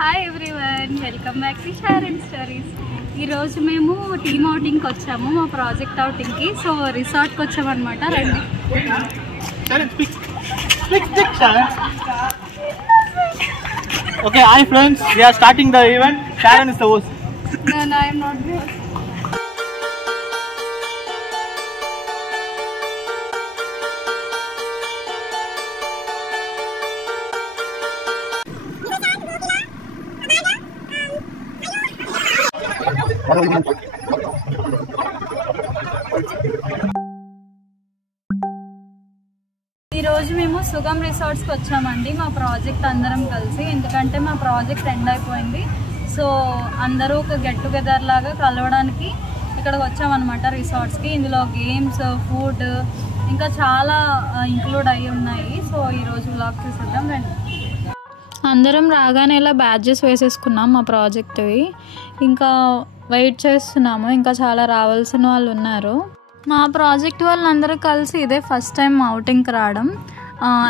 Hi everyone, welcome back to share and stories. ఈరోజు మేము team అవుటింగ్కి వచ్చాము, మా ప్రాజెక్ట్ అవుటింగ్కి. సో రిసార్ట్కి వచ్చామన్నమాట. రండి. Okay, hi friends, we are starting the event. Sharon is the host. No, I am not the host. ఈరోజు మేము సుగం రిసార్ట్స్కి వచ్చామండి, మా ప్రాజెక్ట్ అందరం కలిసి. ఎందుకంటే మా ప్రాజెక్ట్ ఎండ్ అయిపోయింది. సో అందరూ ఒక గెట్ టుగెదర్ లాగా కలవడానికి ఇక్కడికి వచ్చామన్నమాట రిసార్ట్స్కి. ఇందులో గేమ్స్, ఫుడ్ ఇంకా చాలా ఇంక్లూడ్ అయ్యి ఉన్నాయి. సో ఈరోజు వ్లాగ్ చూసేద్దాం రండి. అందరం రాగానే ఇలా బ్యాడ్జెస్ వేసేసుకున్నాం మా ప్రాజెక్ట్వి. ఇంకా వెయిట్ చేస్తున్నాము, ఇంకా చాలా రావాల్సిన వాళ్ళు ఉన్నారు. మా ప్రాజెక్ట్ వాళ్ళందరూ కలిసి ఇదే ఫస్ట్ టైం అవుటింగ్కి రావడం.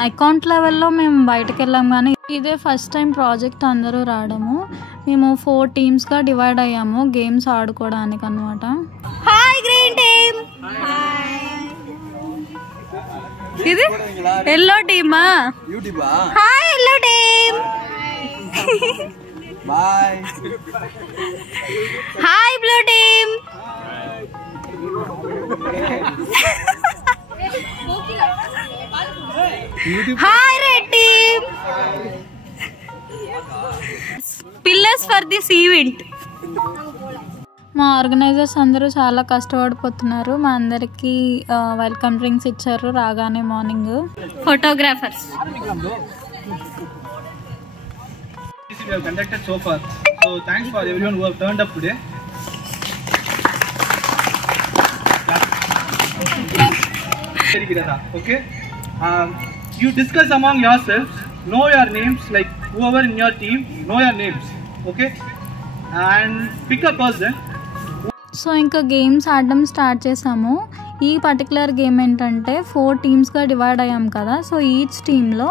అకౌంట్ లెవెల్లో మేము బయటకు వెళ్ళాం, కానీ ఇదే ఫస్ట్ టైం ప్రాజెక్ట్ అందరూ రావడము. మేము 4 టీమ్స్గా డివైడ్ అయ్యాము గేమ్స్ ఆడుకోవడానికి అనమాట. Hi green team. ఇది ఎల్లో టీమా? Hi yellow team. Bye. Hi blue team. Hi red team. Pillars for this event. మా ఆర్గనైజర్స్ అందరూ చాలా కష్టపడిపోతున్నారు. మా అందరికి వెల్కమ్ డ్రింక్స్ ఇచ్చారు రాగానే morning. Photographers. We have conducted so far. So thanks for everyone who have turned up today. Okay. You discuss among yourselves. Know your names. Like whoever in your team, know your names. Okay. And pick a person. So ఇంకా games ఆడడం start చేసాము. ఈ particular game ఏంటంటే 4 టీమ్స్గా divide అయ్యాం కదా. So each టీంలో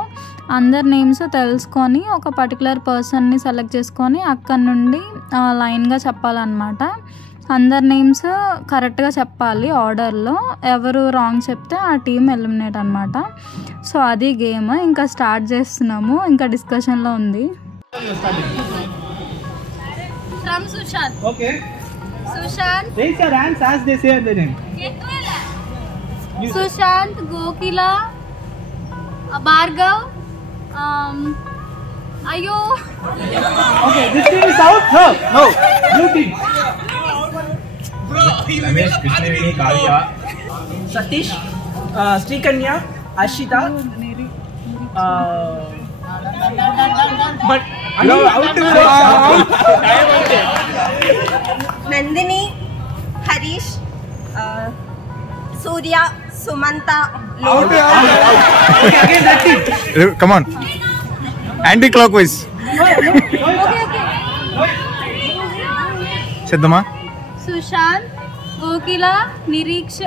అందరి names తెలుసుకొని ఒక పర్టికులర్ పర్సన్ని సెలెక్ట్ చేసుకొని అక్కడి నుండి లైన్గా చెప్పాలన్నమాట. అందరి నేమ్స్ కరెక్ట్గా చెప్పాలి ఆర్డర్లో. ఎవరు రాంగ్ చెప్తే ఆ టీం ఎలిమినేట్ అనమాట. సో అది గేమ్. ఇంకా స్టార్ట్ చేస్తున్నాము, ఇంకా డిస్కషన్లో ఉంది. From Sushant. Okay. Sushant. Raise your hands as they say their name. Sushant, Gokila, Bhargav. అయ్యో. Okay. This team is out. No. Blue team. Ramesh, Krishnaveni, Kavya, Satish, Srikanya, Ashita. But no, Nandini, Harish, Surya, Sumanta. Okay, again that team. come on, anti-clockwise. Siddhama, Sushant, గోకిల, Niriksha.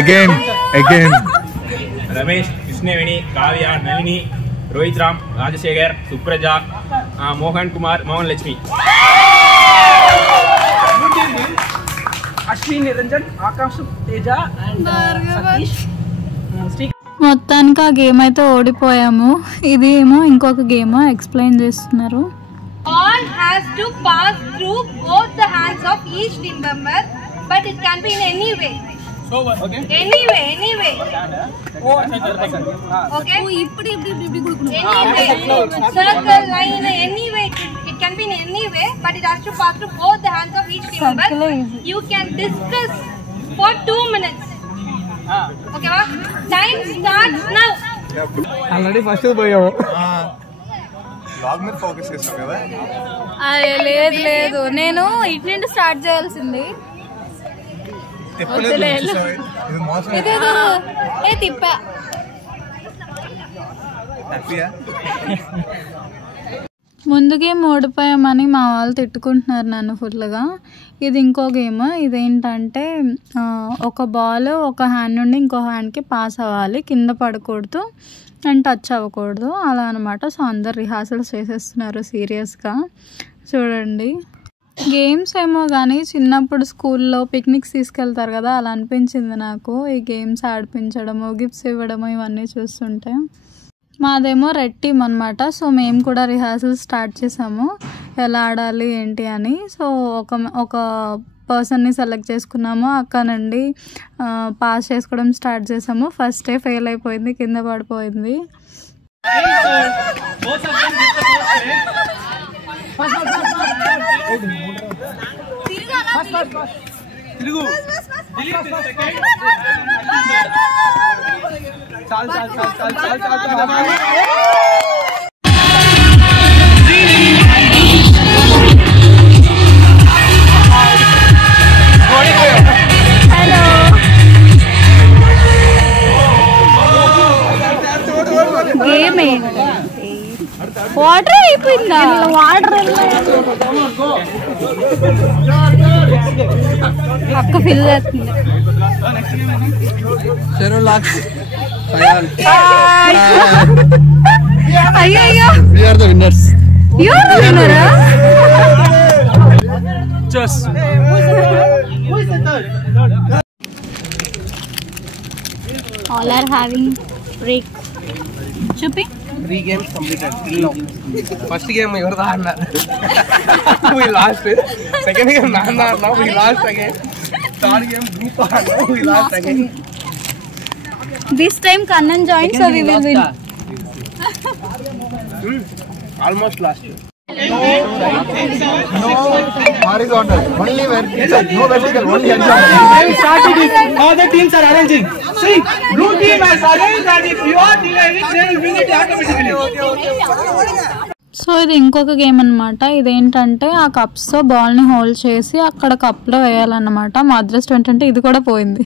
again. Ramesh, Krishnaveni, Kavya, Nalini, Rohit Ram, Rajshekhar, Supraja, Mohan Kumar, Mohan Lakshmi. Ashwin, Niranjan, Akash, Teja, and Satish. మొత్తానికి ఆ game అయితే ఓడిపోయాము. ఇది ఏమో ఇంకొక game explain చేస్తున్నారు. All has to pass through both the hands of each team member, but it can be in any way. Okay. Any way. Okay. Circle, line, any way. It can be in any way, but it has to pass through both the hands of each team member. Circle is easy. You can discuss for 2 minutes. Okay, ma? Time starts now. Already first పోయాము. Vlog में focus చేస్తాం కదా. లేదు, నేను ఇటు నుండి start చేయాల్సింది. తిప్పా. ముందు గేమ్ ఓడిపోయామని మా వాళ్ళు తిట్టుకుంటున్నారు నన్ను ఫుల్గా. ఇది ఇంకో గేమ్. ఇదేంటంటే ఒక బాల్ ఒక హ్యాండ్ నుండి ఇంకో హ్యాండ్కి పాస్ అవ్వాలి, కింద పడకూడదు. అండ్ టచ్ అవ్వకూడదు అలా అనమాట. సో అందరు రిహార్సల్స్ చేసేస్తున్నారు సీరియస్గా. చూడండి, గేమ్స్ ఏమో కానీ చిన్నప్పుడు స్కూల్లో పిక్నిక్స్ తీసుకెళ్తారు కదా, అలా అనిపించింది నాకు ఈ గేమ్స్ ఆడిపించడము, గిఫ్ట్స్ ఇవ్వడము ఇవన్నీ చూస్తుంటే. మాదేమో రెడ్ టీమ్ అనమాట. సో మేము కూడా రిహార్సల్ స్టార్ట్ చేసాము ఎలా ఆడాలి ఏంటి అని. సో ఒక పర్సన్ని సెలెక్ట్ చేసుకున్నాము. అక్కడ నుండి పాస్ చేసుకోవడం స్టార్ట్ చేసాము. ఫస్టే ఫెయిల్ అయిపోయింది, కింద పడిపోయింది. వాటర్ అయిపోయిందా? వాటర్ అక్క ఫిల్ చేస్తుంది. అయ్యో విన్నరా? All are having break. చూపి 3 games completed till now. First game you were the we lost. Second game Nana, now we lost again. Third game group now we lost again. This time Kannan joined, so we will win. Almost lost. No horizontal, only vertical. No vertical, only horizontal. All the teams are arranging. See, blue team has arranged that if you are delaying, they will win it automatically. So ఇది ఇంకొక game అనమాట. ఇదేంటంటే ఆ కప్స్తో బాల్ని hold చేసి అక్కడ కప్లో వేయాలన్నమాట. మా అదృష్టం ఏంటంటే ఇది కూడా పోయింది.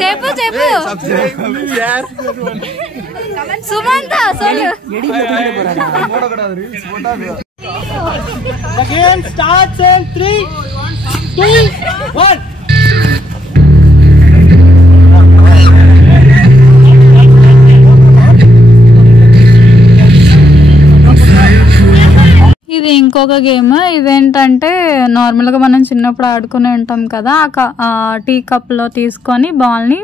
చెప్పు సుమంత సోలు. The game starts in 3, 2, 1. ఇది ఇంకొక గేమ్. ఇదేంటంటే నార్మల్గా మనం చిన్నప్పుడు ఆడుకునే ఉంటాం కదా, ఆ టీ కప్లో తీసుకొని బాల్ని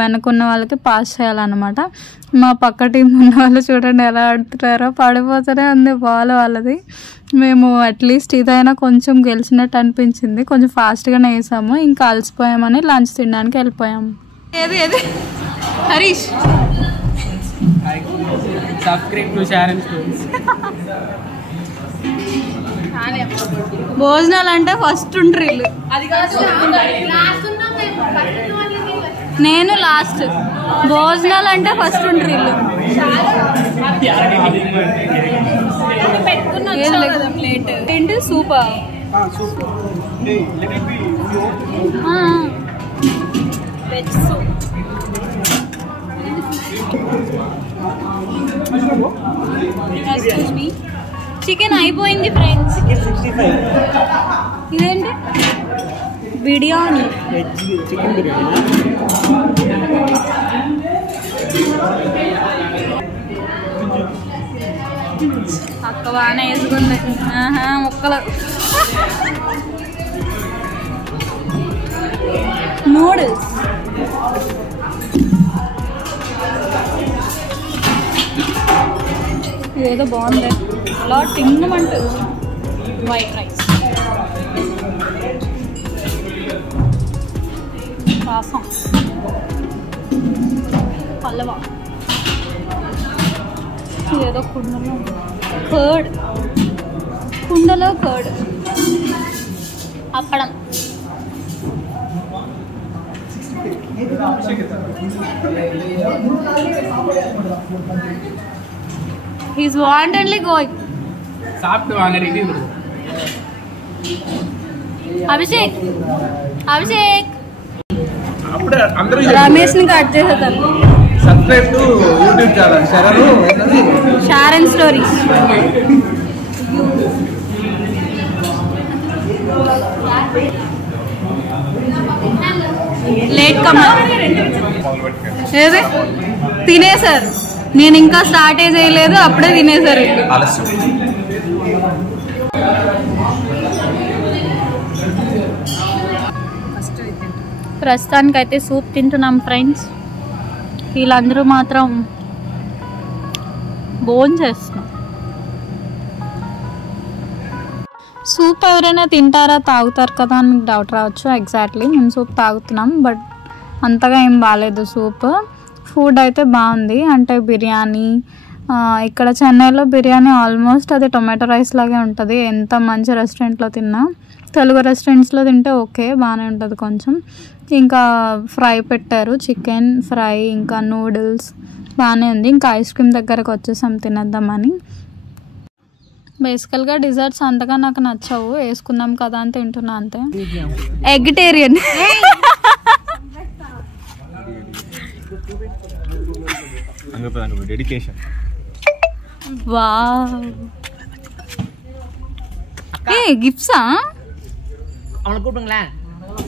వెనకున్న వాళ్ళకి పాస్ చేయాలన్నమాట. మా పక్క టీం ఉన్న వాళ్ళు చూడండి ఎలా ఆడుతున్నారో, పడిపోతూనే ఉంది బాల్ వాళ్ళది. మేము అట్లీస్ట్ ఇదైనా కొంచెం గెలిచినట్టు అనిపించింది. కొంచెం ఫాస్ట్గానే వేసాము. ఇంకా అలసిపోయామని లంచ్ తినడానికి వెళ్ళిపోయాము. ఏది Harish Subscribe to Sharon Stories. భోజనాలు అంటే ఫస్ట్ ఉంటారు వీళ్ళు. నేను లాస్ట్. భోజనాలు అంటే ఫస్ట్ ఉంటారు వీళ్ళు. ఏంటి super veg soup. Excuse me, chicken అయిపోయింది ఫ్రెండ్స్. ఇదేంటి బిర్యానీ. అక్క బాగానే వేసుకుంది. ముక్కలు నూడిల్స్. ఇదేదో బాగుంది, అలా తిన్నమంటుంది. వైట్ రైస్, రసం, హల్వా, ఇదేదో కుండలో కర్డ్, అప్పడం. He's wantedly going. சாப்பிட்டு வாங்க ரிவ்யூ. అభిషేక్ అప్పుడు అందరూ రమేష్ ని కట్ చేసేద్దాం. Subscribe to YouTube channel Sharon stories. Latecomer ఏది తినేసారు. నేను ఇంకా స్టార్టే చేయలేదు, అప్పుడే తినేసారు. ప్రస్తుతానికైతే సూప్ తింటున్నాం ఫ్రెండ్స్. వీళ్ళందరూ మాత్రం భోజనం చేస్తున్నాం. సూప్ ఎవరైనా తింటారా తాగుతారు కదా అని మీకు డౌట్ రావచ్చు. ఎగ్జాక్ట్లీ మేము సూప్ తాగుతున్నాం, బట్ అంతగా ఏం బాగాలేదు సూప్. ఫుడ్ అయితే బాగుంది, అంటే బిర్యానీ ఇక్కడ చెన్నైలో బిర్యానీ ఆల్మోస్ట్ అది టొమాటో రైస్ లాగే ఉంటుంది. ఎంత మంచి రెస్టారెంట్లో తిన్నా, తెలుగు రెస్టారెంట్స్లో తింటే ఓకే బాగానే ఉంటుంది కొంచెం. ఇంకా ఫ్రై పెట్టారు, చికెన్ ఫ్రై, ఇంకా నూడిల్స్ బాగానే ఉంది. ఇంకా ఐస్ క్రీమ్ దగ్గరకు వచ్చేసాం తినేద్దామని. బేసికల్గా డిజర్ట్స్ అంతగా నాకు నచ్చవు, వేసుకుందాం కదా అని తింటున్నా అంతే. ఎగ్టేరియన్ డెడికేషన్. వావ్, ఏ గిఫ్ట్సా? அவனை கூப்பிடுங்களேன்.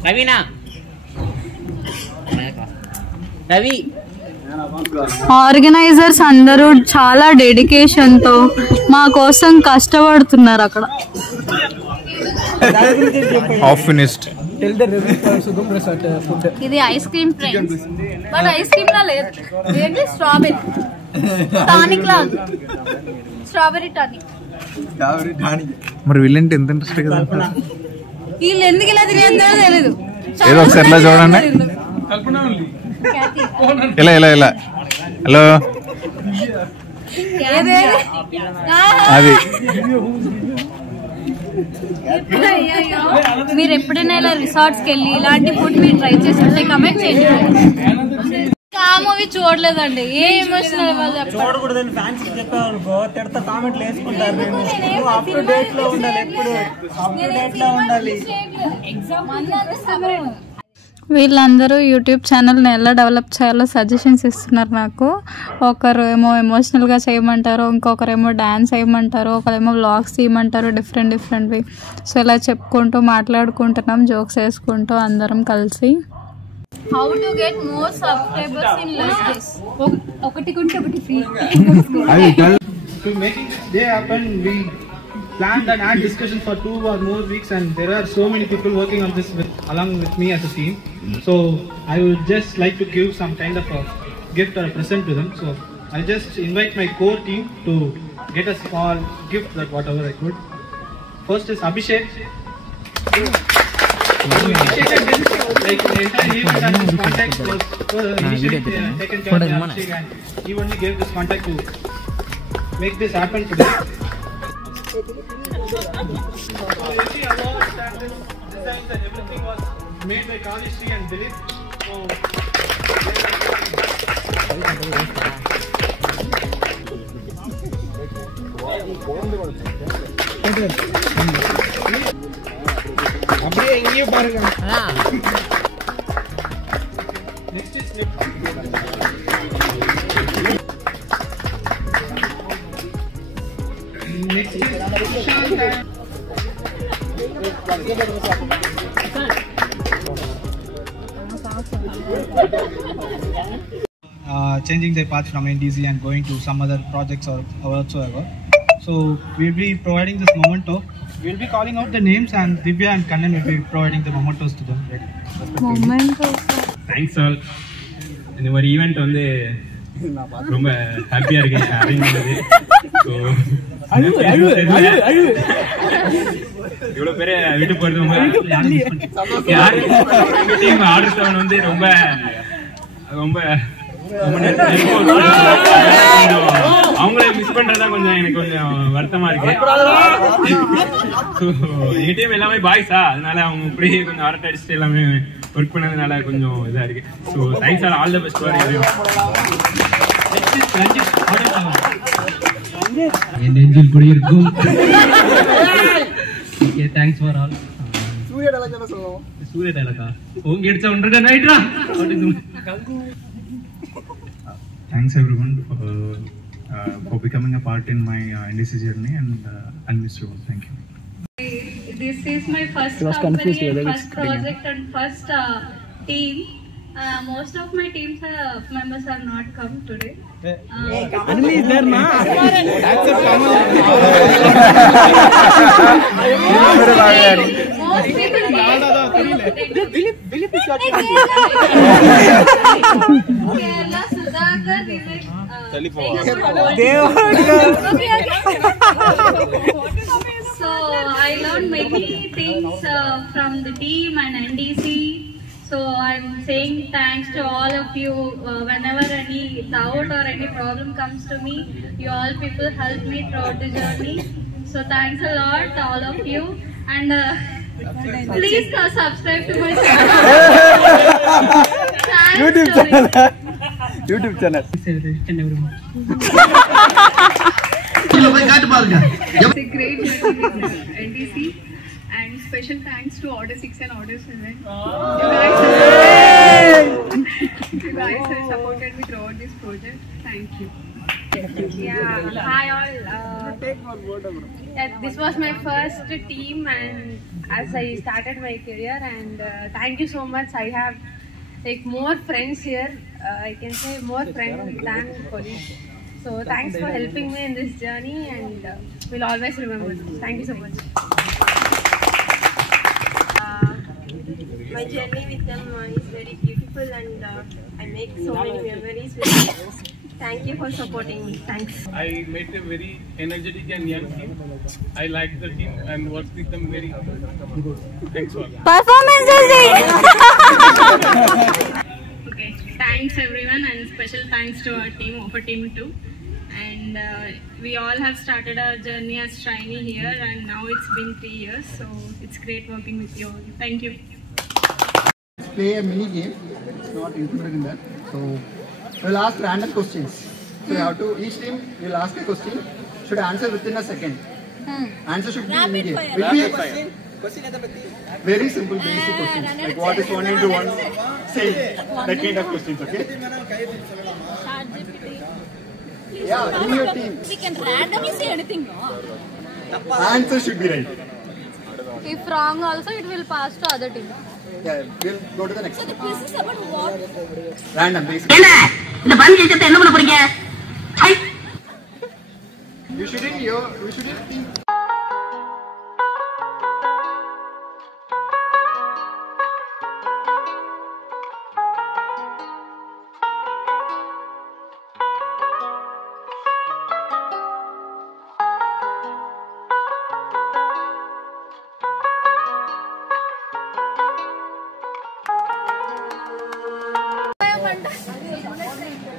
ரவினா, రవి. ఆర్గనైజర్స్ అందరూ చాలా డెడికేషన్తో మా కోసం కష్టపడుతున్నారు అక్కడ. ఇది ice cream friends, but ice cream లా లేదు, ఏంటి స్ట్రాబెరీ టానిక్ లా, స్ట్రాబెరీ టానిక్. మరి వీళ్ళంటే ఎంత ఇంట్రెస్ట్ కదా, వీళ్ళు ఎందుకు ఇలా తినేదో తెలీదు. ఏదో ఒకసారి ఇలా చూడండి. ఇలా ఇలా ఇలా హలో అది మీరు ఎప్పుడైనా ఇలా రిసార్ట్స్కి వెళ్ళి ఇలాంటి ఫుడ్ మీరు ట్రై చేసి ఉంటే కమెంట్ చేయండి. ఆ మూవీ చూడలేదండి, ఏ ఎమోషనల్ చూడకూడదని ఫ్యాన్స్ చెప్పావనుకో తిడతా కామెంట్లు వేసుకుంటారు. అప్ టు డేట్ లో ఉండాలి, ఎప్పుడు అప్ టు డేట్ లో ఉండాలి. వీళ్ళందరూ యూట్యూబ్ ఛానల్ని ఎలా డెవలప్ చేయాలో సజెషన్స్ ఇస్తున్నారు నాకు. ఒకరు ఏమో ఎమోషనల్గా చేయమంటారు, ఇంకొకరేమో డ్యాన్స్ చేయమంటారు, ఒకరేమో వ్లాగ్స్ తీయమంటారు, డిఫరెంట్వి. సో ఇలా చెప్పుకుంటూ మాట్లాడుకుంటున్నాం, జోక్స్ వేసుకుంటూ అందరం కలిసి. How to get more subscribers in less days. ఒకటి కొంటే ఒకటి free. To making this day happen, we planned an ad discussion for 2 or more weeks, and there are so many people working on this along with me as a team. So I would just like to give some kind of a gift or a present to them. So I just invite my core team to get a small gift, that whatever I could. First is Abhishek. Abhishek had been like the entire event and his contact was initially taken care of Abhishek, and he only gave this contact to make this happen today. Every award, designs and everything was made by Kavishri and Dilip. So அப்படியே எங்கேயும் பாருங்க. next is changing their path from NDC and going to some other projects or whatsoever. So we'll be providing this memento. We'll be calling out the names, and Divya and Kannan will be providing the mementos to them. Thanks all. இந்த மாதிரி event வந்து ரொம்ப ஹாப்பியாக இருக்கேன் arrange பண்ணது. So இவ்வளோ பேர் வீட்டு போகிறது ரொம்ப யார் எங்கள் டீம் ஆர்டர் செவன் வந்து ரொம்ப ரொம்ப அவங்கள மிஸ் பண்றதா கொஞ்சம் எனக்கு கொஞ்சம் வருத்தமா இருக்கு. எங்க டீம் எல்லாமே பாய்ஸா, அதனால அவங்க இப்படியே கொஞ்சம் அரட்டை அடிச்சுட்டு எல்லாமே ஒர்க் பண்ணதுனால கொஞ்சம் இதா இருக்கு. So thanks all the best for everyone. என் நெஞ்சில் குடியிருக்கும். Okay, thanks for all. சூரிய டைலாக்கா உங்க எடுத்த ஒன்றரை நைட்ரா. Thanks everyone for becoming a part in my NDC journey, and I'll miss you all. Thank you. This is my first company and first project and first team. Most of my teams members are not come today. Anil is there, na? That's a common. Most people Dilip is your team. Kerala, Sudhakar, So I learned many things from the team and NDC. So I'm saying thanks to all of you. Whenever any doubt or any problem comes to me, you all people help me throughout the journey. So thanks a lot to all of you, and please subscribe to my channel. YouTube channel. YouTube channel. It's a great journey with NDC, and special thanks to Order 6 and Order 7. You guys have supported me throughout this project. Thank you. Yeah, hi all. This was my first team, and as I started my career, and thank you so much. I have like more friends here. I can say more friends than colleagues. So thanks for helping me in this journey, and we'll always remember this. Thank you so much. My journey with them is very beautiful, and I make so many memories with them. Thank you for supporting me. Thanks. I met a very energetic and young team. I like the team and work with them very good. Thanks for Performance. Okay, thanks everyone, and special thanks to our team, for Team 2. And we all have started our journey as trainee here, and now it's been 3 years, so it's great working with you all. Thank you. Play a mini game. It's not included in that. So we'll ask random questions. So you have to, each team will ask a question, should answer within a second. Answer should be immediate. Will be very simple, basic questions. Like what is 1 into 1? Say that kind of questions, okay? Yeah, in your team. We can randomly say anything, no? Answer should be right. If wrong also, it will pass to other team. Yeah, we'll go to the next. So the quiz is about what? Random, basic. You shouldn't think.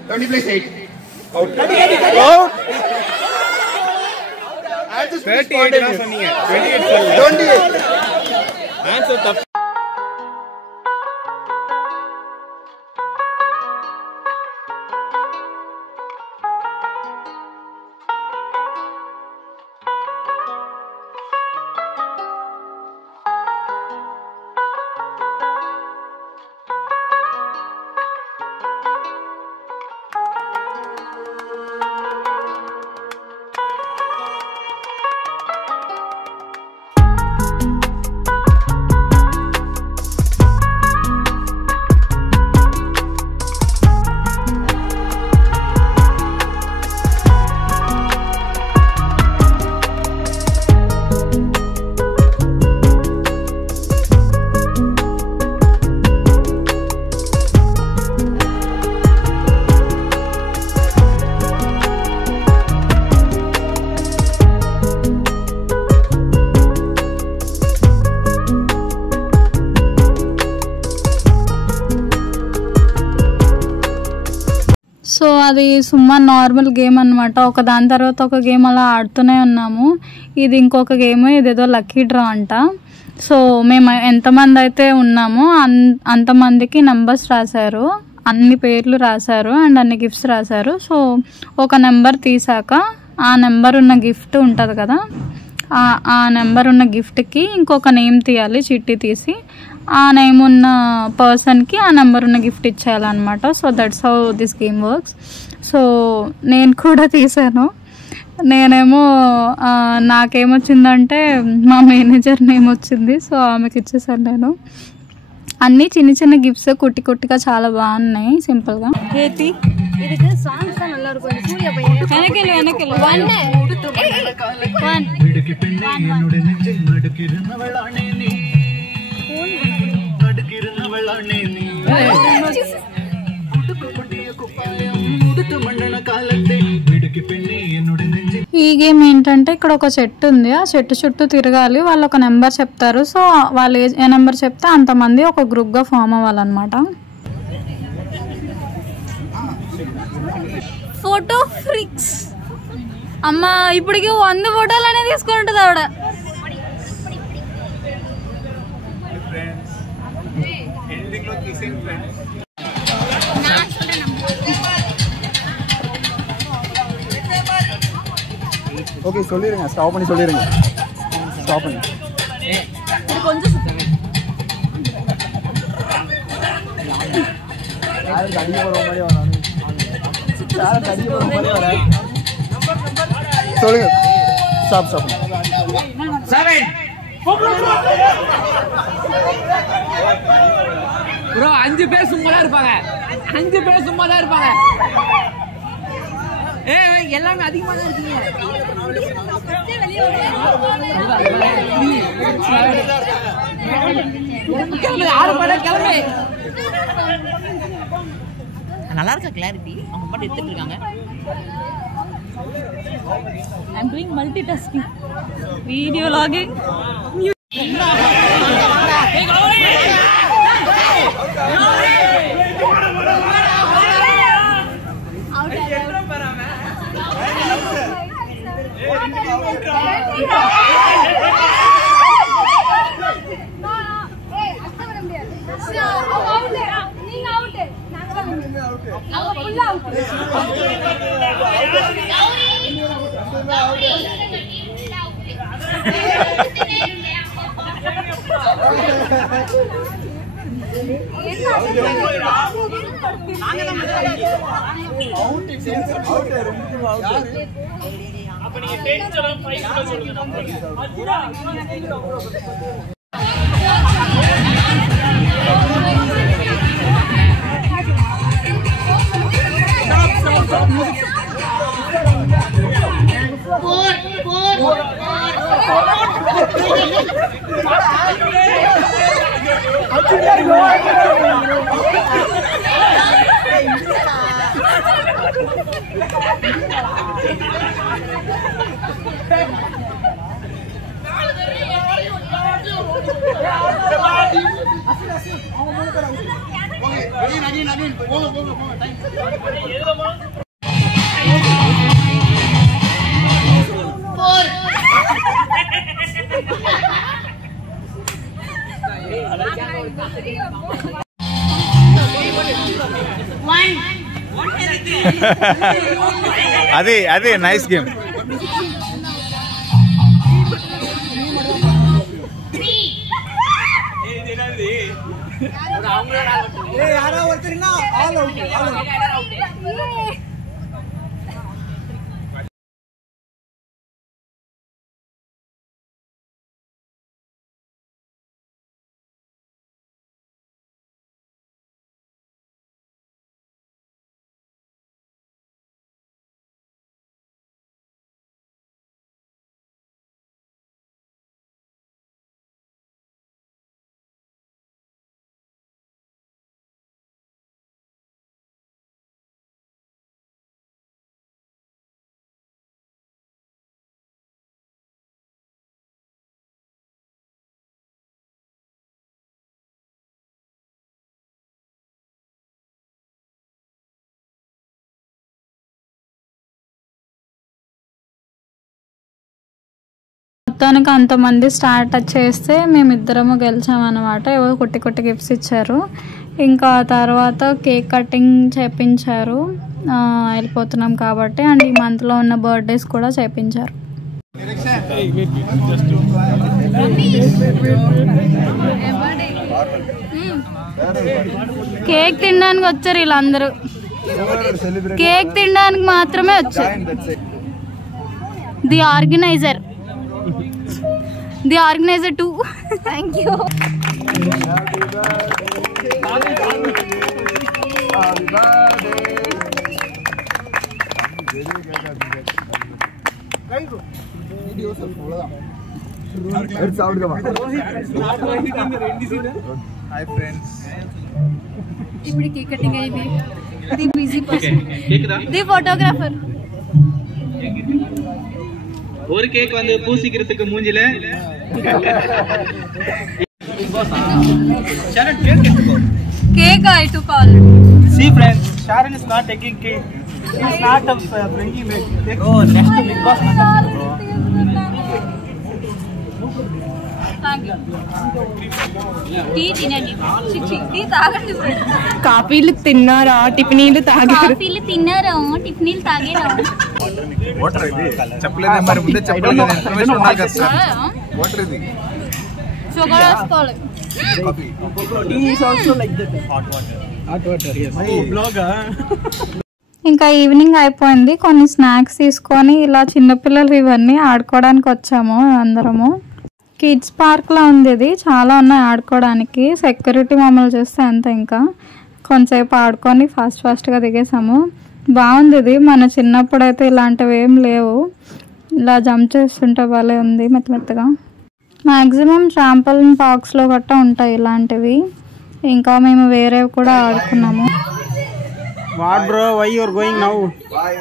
Twenty place 8. Out. Answer 38 ना सुनिए 28 answer तब so అది Sushma normal game అనమాట. ఒక దాని తర్వాత ఒక game అలా ఆడుతూనే ఉన్నాము. ఇది ఇంకొక గేమ్, ఇదేదో లక్కీ డ్రా అంట. సో మేము ఎంతమంది అయితే ఉన్నామో అంతమందికి నెంబర్స్ రాశారు, అన్ని పేర్లు రాశారు అండ్ అన్ని గిఫ్ట్స్ రాశారు. సో ఒక నెంబర్ తీసాక ఆ నెంబర్ ఉన్న గిఫ్ట్ ఉంటుంది కదా, ఆ నెంబర్ ఉన్న గిఫ్ట్కి ఇంకొక నేమ్ తీయాలి, చిట్టి తీసి ఆ నేమ్ ఉన్న పర్సన్కి ఆ నెంబర్ ఉన్న గిఫ్ట్ ఇచ్చేయాలన్నమాట. So that's how this game works. So నేను కూడా తీసాను. నేనేమో నాకేమొచ్చిందంటే మా మేనేజర్ నేమ్ వచ్చింది. సో ఆమెకి ఇచ్చేసాను నేను. అన్నీ చిన్న చిన్న గిఫ్ట్స్ కుట్టి కుట్టిగా చాలా బాగున్నాయి సింపుల్గా. ఈ గేమ్ ఏంటంటే ఇక్కడ ఒక చెట్టు ఉంది, ఆ చెట్టు చుట్టూ తిరగాలి. వాళ్ళు ఒక నెంబర్ చెప్తారు, సో వాళ్ళు ఏ నెంబర్ చెప్తే అంతమంది ఒక గ్రూప్గా ఫామ్ అవ్వాలన్నమాట. ఫోటో ఫ్రిక్స్ అమ్మ ఇప్పటికి 100 ఫోటోలు అనేది తీసుకుంటుంది ఆవిడ. ஓகே சொல்லிடுங்க, ஸ்டாப் பண்ணி சொல்லிடுங்க, ஸ்டாப் பண்ணி கொஞ்சம் சொல்லுங்க, ஸ்டாப் ஸ்டாப் ப்ரோ 5 பேர் சும்மா தான் இருப்பாங்க, 5 பேர் சும்மா தான் இருப்பாங்க. எல்லாமே அதிகமா தான் இருக்கீங்க. நல்லா இருக்கா கிளாரிட்டி? அவங்க பாட்டு எடுத்துட்டு இருக்காங்க. I'm doing multitasking, video logging. அப்ப நீங்க டென்ஷன் 5 கூட சொல்லுங்க. అదే నైస్ గేమ్. யாரோ ஒருத்தர்னா ஆல் அவுட். మొత్తానికి అంతమంది స్టార్ట్ చేస్తే మేమిద్దరము గెలిచామన్నమాట. ఎవరు కొట్టి కొట్టి గిఫ్ట్స్ ఇచ్చారు. ఇంకా తర్వాత కేక్ కటింగ్ చేపించారు వెళ్ళిపోతున్నాం కాబట్టి. అండ్ ఈ మంత్లో ఉన్న బర్త్డేస్ కూడా చేపించారు. కేక్ తినడానికి వచ్చారు వీళ్ళందరూ. కేక్ తినడానికి మాత్రమే వచ్చారు. The organiser too. Thank you. Hi friends. ఇప్పుడు కేక్ కటింగ్ అయింది. The busy person, the photographer. ஒரு கேக் வந்து பூசிக்கிறதுக்கு மூஞ்சில Sharon கேக் எடுத்துக்கோ. Cake I took all. See friends, Sharon is not taking cake. She is not bringing cake. Oh, next Big Boss. Tea తినండి. Tea తాగండి. కాఫీలు తిన్నారా, టిఫినీలు తాగారా? కాఫీలు తిన్నారా, టిఫినీలు తాగారా? వాటర్ ఇది చెప్పలేదు మరి, ముందే చెప్పలేదు. ఇన్ఫర్మేషన్ ఉండాలి కదా సార్. వాటర్ ఇది షుగర్ వేసుకోవాలి. Coffee. Tea is also like that. Hot water. Yes. Oh, blogger. ఇంకా ఈవినింగ్ అయిపోయింది. కొన్ని స్నాక్స్ తీసుకొని ఇలా చిన్నపిల్లలు ఇవన్నీ ఆడుకోవడానికి వచ్చాము అందరము. కిడ్స్ పార్క్లో ఉంది ఇది, చాలా ఉన్నాయి ఆడుకోవడానికి. సెక్యూరిటీ మమ్మల్ని చూస్తే అంతే. ఇంకా కొంచెంసేపు ఆడుకొని ఫాస్ట్గా దిగేసాము. బాగుంది ఇది. మన చిన్నప్పుడు అయితే ఇలాంటివి ఏం లేవు. ఇలా జంప్ చేస్తుంటే భలే ఉంది మెత్తగా. మ్యాక్సిమం ట్రాంపోలిన్ పార్క్స్లో గట్టా ఉంటాయి ఇలాంటివి. ఇంకా మేము వేరేవి కూడా ఆడుకున్నాము. What bro? Why you are going now? Bye.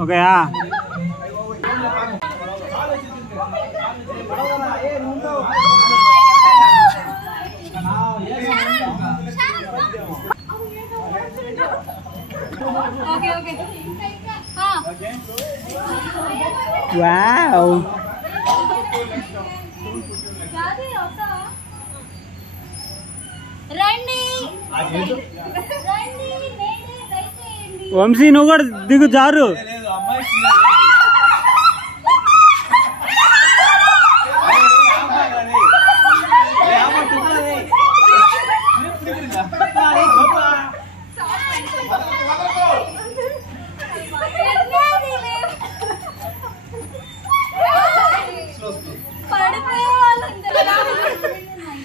Okay, yeah. Okay. Wow. రండి. వంశీ నువ్వు కూడా దిగు జారు.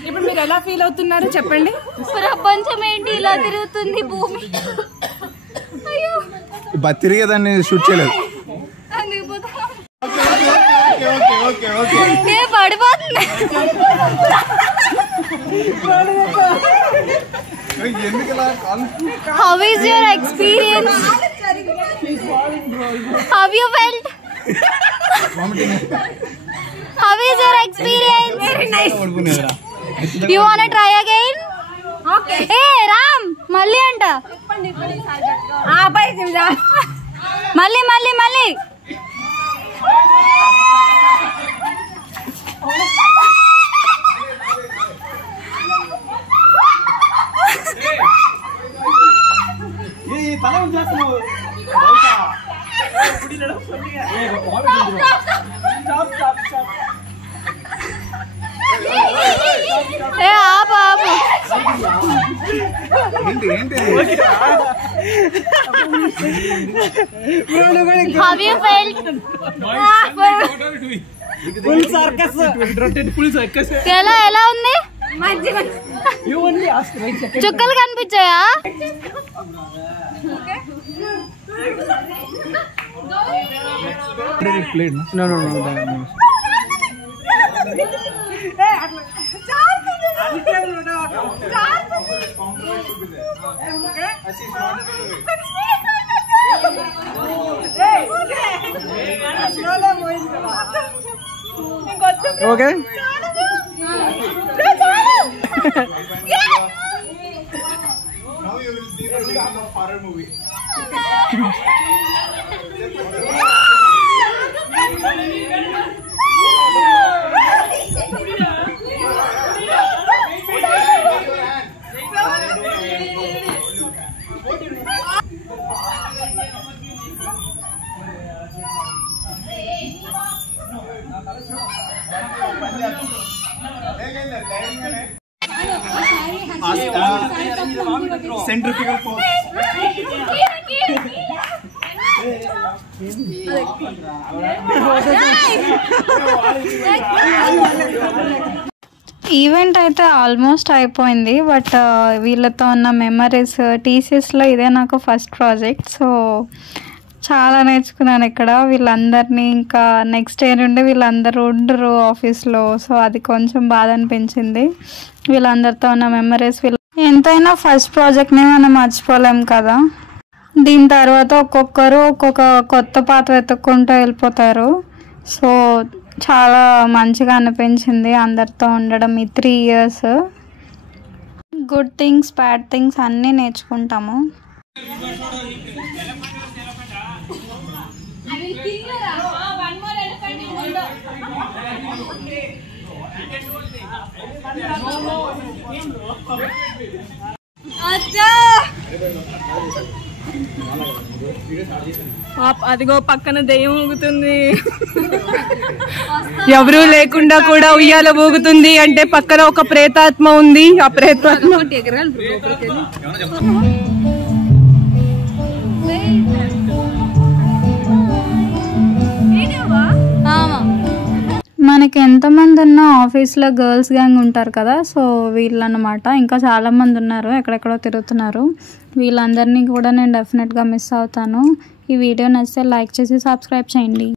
ఇప్పుడు మీరు ఎలా ఫీల్ అవుతున్నారు చెప్పండి. ప్రపంచం ఏంటి ఇలా తిరుగుతుంది భూమి. అయ్యో తిరిగేదాన్ని షూట్ చేయలేదు. పడిపోతుంది. How is your experience? How you felt? How is your experience? Very nice. You wanna try again? Okay. Hey Ram, మళ్ళీ అంట. మళ్ళీ. ఆపు. How you felt? ఎలా ఉంది? చుక్కలు కనిపించాయా? Okay. Now you will see the beginning of horror movie. centrifugal force. Event అయితే almost అయిపోయింది. But వీళ్ళతో ఉన్న మెమరీస్, టీసీఎస్లో ఇదే నాకు ఫస్ట్ ప్రాజెక్ట్. సో చాలా నేర్చుకున్నాను ఇక్కడ. వీళ్ళందరినీ ఇంకా నెక్స్ట్ ఇయర్ నుండి వీళ్ళందరూ ఉండరు ఆఫీస్లో. సో అది కొంచెం బాధ అనిపించింది. వీళ్ళందరితో ఉన్న మెమరీస్, ఎంతైనా ఫస్ట్ ప్రాజెక్ట్ని మనం మర్చిపోలేం కదా. దీని తర్వాత ఒక్కొక్కరు ఒక్కొక్క కొత్త పాత్ర వెతుక్కుంటూ వెళ్ళిపోతారు. సో చాలా మంచిగా అనిపించింది అందరితో ఉండడం. ఈ 3 years good things, bad things అన్నీ నేర్చుకుంటాము. అదిగో పక్కన దెయ్యం ఊగుతుంది. ఎవరు లేకుండా కూడా ఉయ్యాల ఊగుతుంది అంటే పక్కన ఒక ప్రేతాత్మ ఉంది. ఆ ప్రేతాత్మ మనకి ఎంతమంది ఉన్నా ఆఫీస్లో గర్ల్స్ గ్యాంగ్ ఉంటారు కదా. సో వీళ్ళన్నమాట. ఇంకా చాలామంది ఉన్నారు, ఎక్కడెక్కడో తిరుగుతున్నారు. వీళ్ళందరినీ కూడా నేను డెఫినెట్గా మిస్ అవుతాను. ఈ వీడియో నచ్చితే లైక్ చేసి సబ్స్క్రైబ్ చేయండి.